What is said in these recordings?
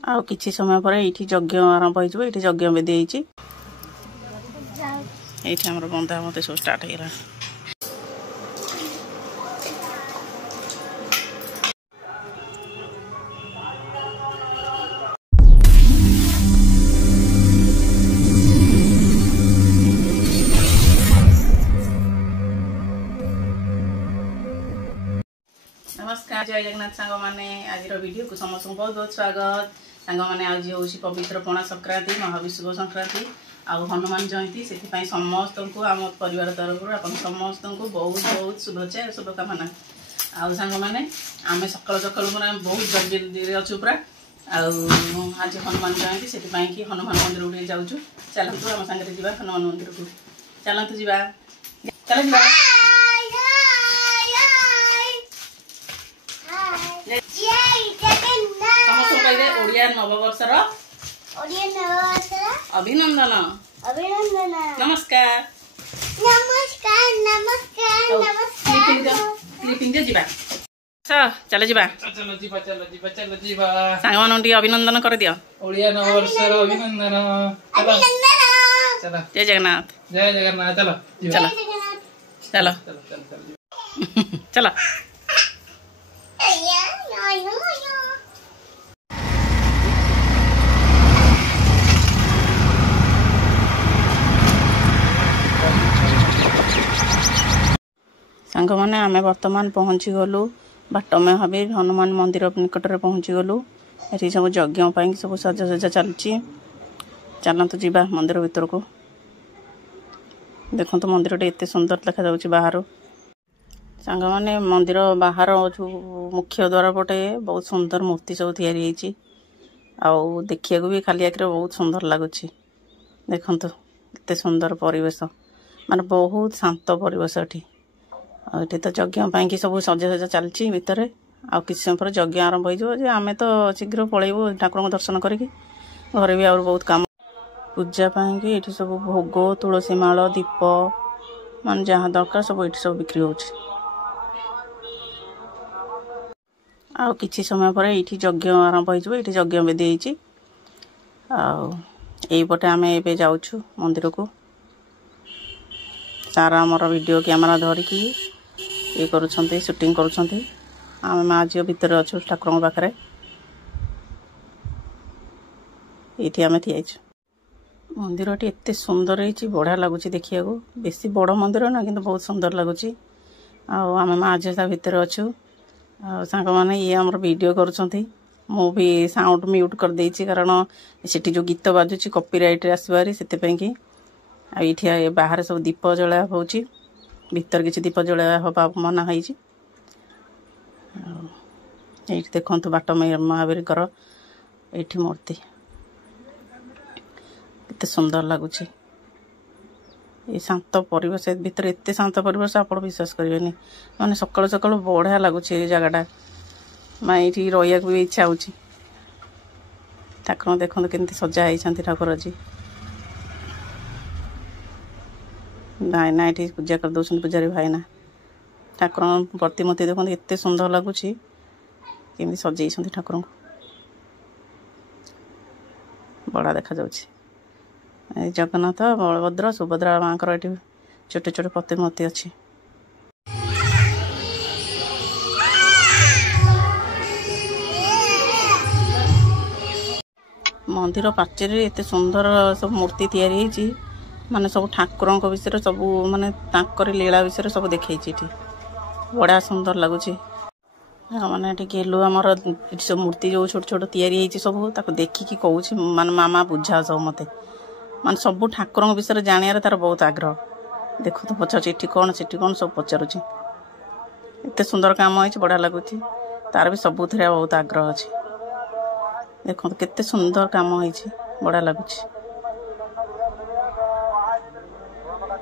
आउ किछि समय पर ये यज्ञ आरंभ हो ये यज्ञ बेदी ये हमर बंधा मत सब स्टार्ट हो गला। नमस्कार जय जगन्नाथ सांग माने आज वीडियो को समस्त बहुत बहुत स्वागत। सांग माने आज हूँ पवित्र पणा संक्रांति महाविश्व संक्रांति आउ हनुमान जयंती से समस्त को आम परिवार तरफ आप समस्त को बहुत बहुत शुभेच्छा और शुभकामना। आउ सांग माने आम सकाल सकाल बहुत जल्दी अच्छु पूरा आज हनुमान जयंती से कि हनुमान मंदिर उठे जाऊँ चलतु आम सागर जा हनुमान मंदिर को चलतु जा चल जा ओडिया नववर्षर अभिनंदन अभिनंदन नमस्कार नमस्कार नमस्कार क्लिपिंग जीवा चल जीवा चलो जीवा चलो जीवा चलो जीवा सांग मान टी अभिनंदन कर दियो ओडिया नववर्षर अभिनंदन चलो जय जगन्नाथ चलो चलो चलो चलो सांग मैंने आम बर्तमान पहुँची गलु बाट में भाभी हनुमान मंदिर निकट में पहुँची गलु ये सब यज्ञ सब सजासजा चलती चलतु जीवा मंदिर भीतर को देखो मंदिर एत सुंदर देखा जाउछि बाहर। सांग मैंने मंदिर बाहर जो मुख्य द्वार पटे बहुत सुंदर मूर्ति सब तैयारी आउ देखिया भी खाली आखिर बहुत सुंदर लगुच देखु एत सुंदर परिवेश माने बहुत शांत परिवेश ये तो यज्ञ कि सब सजासजा चलती भितर आउ किसी समय पर यज्ञ आरंभ हो आम तो शीघ्र पलैबू ठाकुर दर्शन करके घर भी आउर बहुत काम पूजा कि ये सब भोग तुलसी माल दीप मान जहाँ दरकार सब ये सब बिक्री हो आउ किछि समय पर ये यज्ञ आरंभ हो ये यज्ञ बेदी आईपटे आम ए जाऊँ मंदिर को सारा आमर वीडियो कैमेरा धरिकी ये करुँच शूटिंग करुँच आम माँ झील भितर अच्छु ठाकुर पाखे ये आम ठिया मंदिर टी एत सुंदर है बढ़िया लगुच देखिया बेसी बड़ मंदिर ना कि बहुत सुंदर लगुच आम माँ झील भितर अच्छु सांग मैंने ये आम वीडियो करुँच मु भी साउंड म्यूट कर देछि कारण सेठी जो गीत बाजुची कॉपीराइट आसबारी से ये बाहर सब दीप जला हो भीतर किसी दीप जला हवा मना हो देखु बाट महावीर ये मूर्ति केते सुंदर लगुच ये शांत परिवेश भीतर एत शांत परिवेश आप विश्वास करेंगे मैंने सकाल सकाल बढ़िया लगुच जगटा मैं ये रहा भी इच्छा हो ठाकुर देखो केमती सजा होती ठाकुर जी भाई ना ये पूजा कर दौरान पूजारी भाईना ठाकुर प्रतिमूर्ति देखो एत सुंदर लगुच केमती सजाई ठाकुर को बड़ा देखा जाउछि जगन्नाथ बलभद्र सुभद्रा माँ ये छोटे छोटे प्रतिमूर्ति अच्छी मंदिर पाचेरी एत सुंदर सब मूर्ति तैयारी माने सब ठाकुरों विषय सब माने तांकर लीला विषय सब देखी बढ़िया सुंदर लगुच माने गेलु आमर सब मूर्ति जो छोट छोट तैयारी सब ताको देखिकी कहूँ माने मामा बुझा सब मते माने सब ठाकुरों विषय जानियार तार बहुत आग्रह देखो तो पचार ये कौन से कौन सब पचारुची एत सुंदर काम हो बढ़िया लगुच तार भी सबुथ बहुत आग्रह अच्छे देखो केते सुंदर काम हो बढ़िया लगुच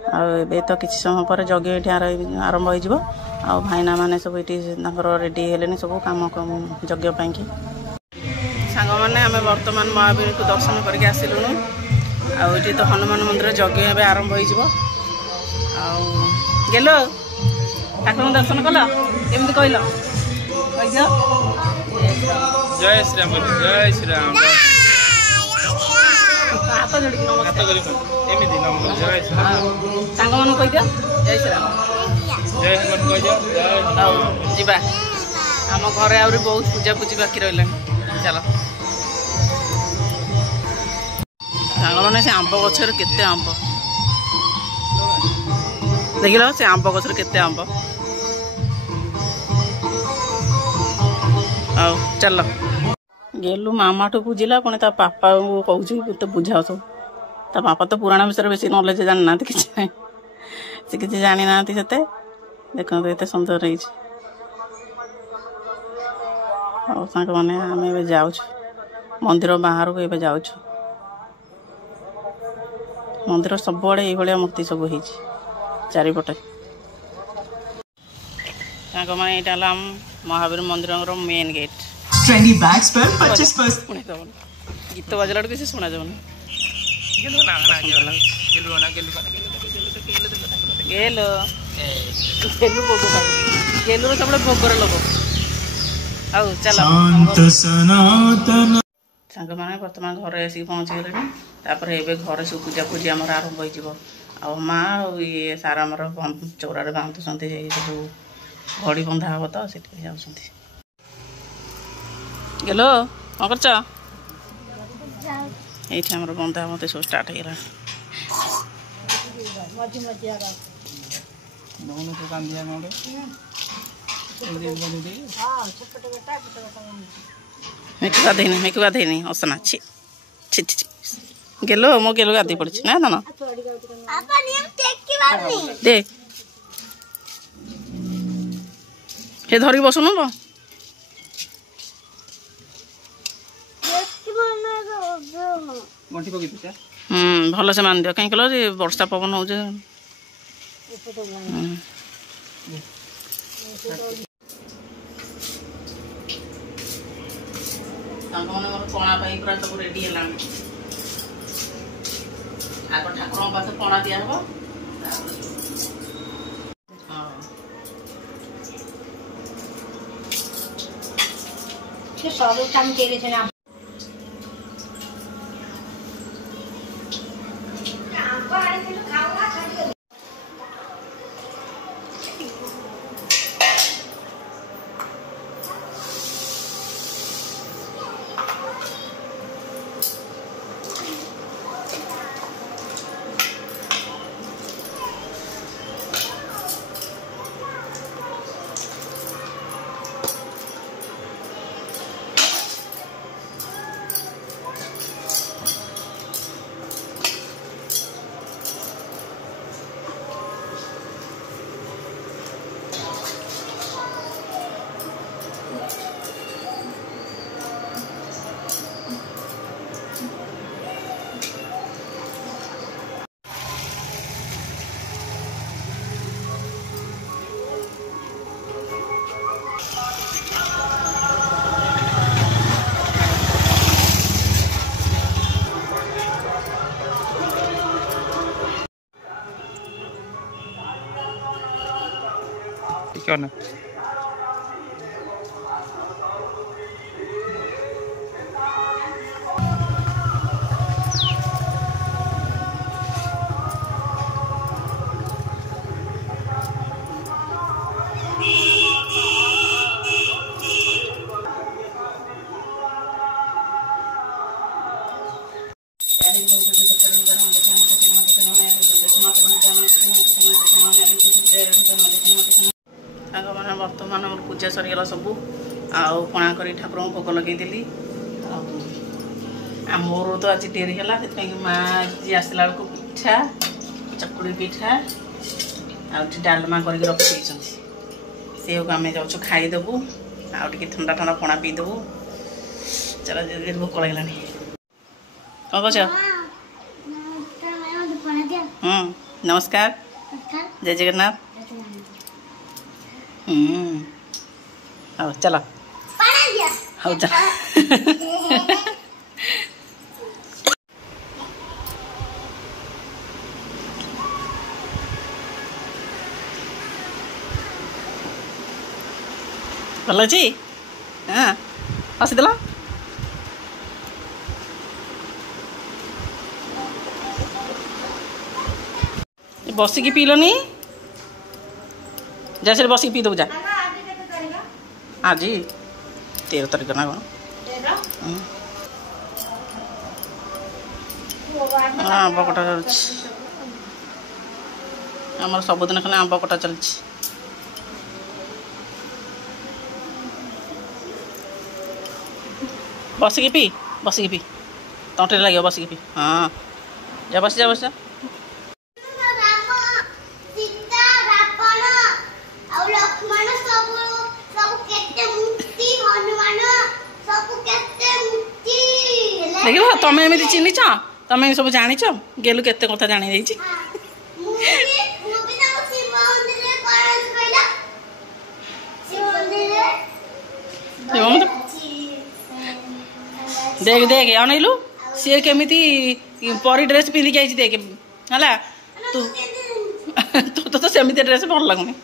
तो किसी समय पर यज्ञ ये आरंभ हो भाईना माने सब ये रेडी हेले सब कम यज्ञ कि सांग मैंने आम बर्तमान महावीर को दर्शन करके आसिलुनु आउे तो हनुमान मंदिर यज्ञ ए आरंभ हो गेलो ठाकुर दर्शन कल केमती कहल जय श्री राम जय श्री राम हाथ जोड़ी नमस्कार एमती नमस्कार जय श्री राम सांग मन कह दियो जय श्री राम जय हनुमान कह दियो जय जीवा आम घरे आहरी बहुत पूजा पूजी बाकी रहा चल सांग मैंने से आंब गचर केते आंब देख लो से आंब गचर केते आंब आओ चल गेलु मामा ठू बुझिला पुणी ता पापा को कहूँ तो बुझाओ सब ता पापा तो पुराण विषय बेसी नॉलेज जानी ना कि से किसी जानी ना से देखो ये सुंदर रही सांग मैंने आम ए जाऊँ मंदिर बाहर को ए जाऊँ मंदिर सबुआड़े ये मूर्ति सब हो चारिपटे सांग मैंने यहाँ महावीर मंदिर मेन गेट ट्रेंडी बैग्स पर 25% गीत बजला किसी शुणा जाऊन गेलु सब भोगर लोक आउ चल सांग मैंने बर्तमान घर आसिक पहुँची गले घर सब पूजा पूजी आम आरंभ हो माँ ये सारा आमर चौरारे बांधुंट सब घड़ी बंधा हम तो से जाऊँ गेलो कौन कर ये बंधा मत सब स्टार्ट हो गला मेकू गाधे असना छी छी छी गेलो मो गेलो गाधी पड़ी ना ना दे हे धरिक बसुनु भल से मान दियो कहीं कल वर्षा पवन हो पणा पूरा सब रेडी है आग ठाकुर पास पणा दिया हम सब काम क्यों ना बर्तमान पूजा सरीगला सब आउ पणा कर ठाकुर को भोग लगेदेली मोर तो आज डेरी है माँ जी आसला बेलू पिठा चकुड़ी पिठा डालमा कर रखी से आम जाऊँ खाईदेबू आगे ठंडा ठंडा पणा पीदेबू चल भोक लगला कौन कह नमस्कार जय जगन्नाथ हाँ चलो हाँ चल भल अच्छी हाँ हसीदेला बसिकी पीलनी जा से बसिक पी दो जा आज 13 तारीख ना कौन आंब कटा चल सबुदिन खाली आंब कटा चलती बसिकी पी तंटे लगे बसिकी पी हाँ जा बस जा देख तुम एमती चिन्हिच तुम सब जाच गेलु केते कथा जानी देख देख अनैलु सी केमी परी ड्रेस पिंधिक आई देख है तू तो सेमती ड्रेस भल लगुनि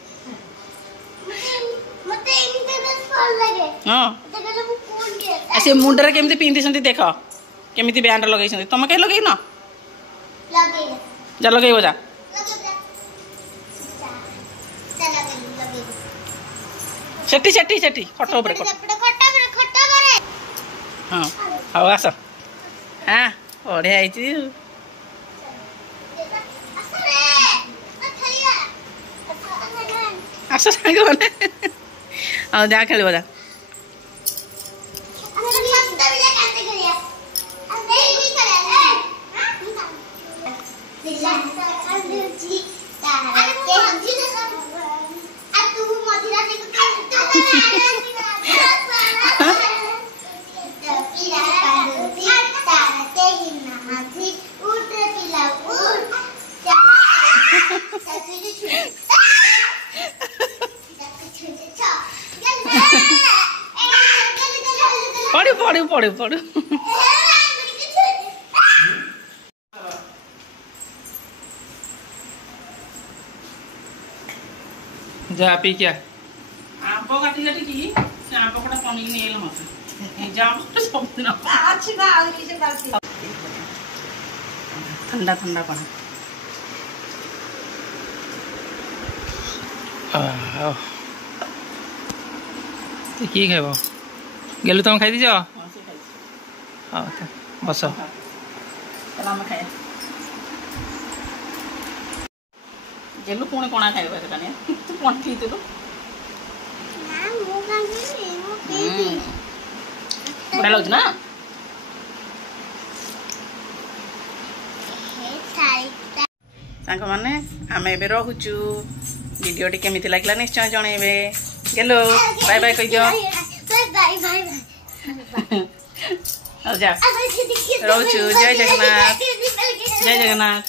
हाँ से मुंडरे केमी पिंधि देख केमी बैंड लगे तुम कहीं लगे न जा लगे जा सेठी खट हाँ हाँ आस हाँ बढ़िया आस सांग मैंने हाँ जा खेल जा पढ़ू जा पी क्या आंब काटी की आंब कटा पनीर नहीं मत सब दिन ठंडा ठंडा पानी किए खाइब गेलु तुम खाई दीज हाँ बस गेलु पुणी कणा खाइब तू पंठी देलु बढ़िया लगे ना सांग मैंने आम ए रोचु भिडियोटी केमी लगे निश्चय जनइबे गेलो बाय बाय कह जा रोचु जय जगन्नाथ जय जगन्नाथ।